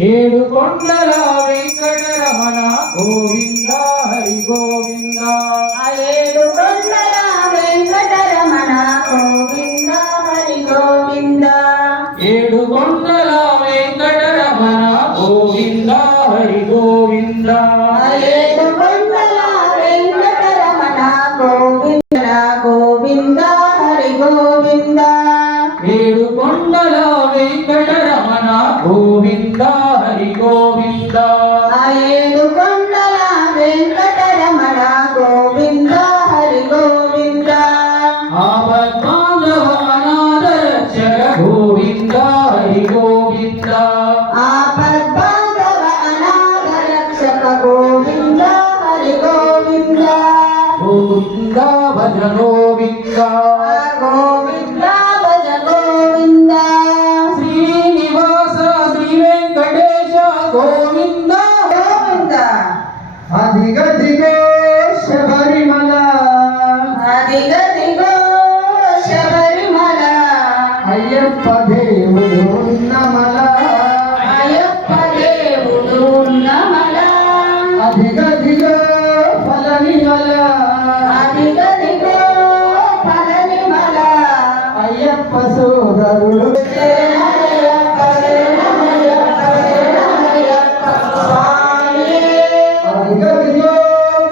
ఏడు కొండల వెంకటరమణ గోవింద హరి గోవింద. ఏడు కొండల వెంకటరమణ గోవింద హరి గోవింద. ఏడు కొండల వెంకటరమణ గోవింద హరి గోవింద. ఏడు కొండల వెంకటరమణ గోవింద గోవింద హరి గోవింద. ఏడు కొండల వెంకటరమణ గోవింద హరి గోవింద. ఏడు కొండల వెంకటరమణ గోవింద హరి గోవింద. ఆపద్బాంధవ అనాథ రక్షక గోవింద హరి గోవింద. ఆపద్బాంధవ అనాథ రక్షక గోవింద హరి గోవింద. గోవింద భజ గోవింద. గోవింద భజ గోవింద. శ్రీనివాస శ్రీ వెంకటేశ గోవింద గోవింద. అధిగదిగో శబరిమల. అదిగదిగో శబరిమల. అయ్యప్ప దేవుడు ఉన్నమల. అయ్యప్ప దేవుడు ఉన్నమల. అధిగదిగో ఫలనిమల. అదిగదిగో ఫలనిమల. అయ్యప్ప సోదరుడు శరణమయ్యప్ప శరణమయ్యప్ప శరణమయ్యప్ప స్వామి. అధిగదిగో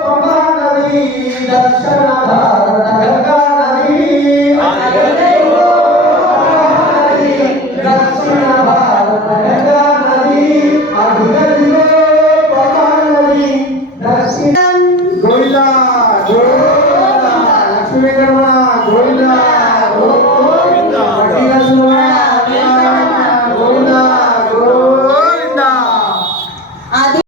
పమానది దక్షిణ భారత గంగానది. అదిగదిగో పమానది దక్షిణ భారత గంగానది. అధిగదిగో పమానది దక్షిణ గోవింద గోవింద. లక్ష్మీ వెంకటరమణ గోవింద గోవింద.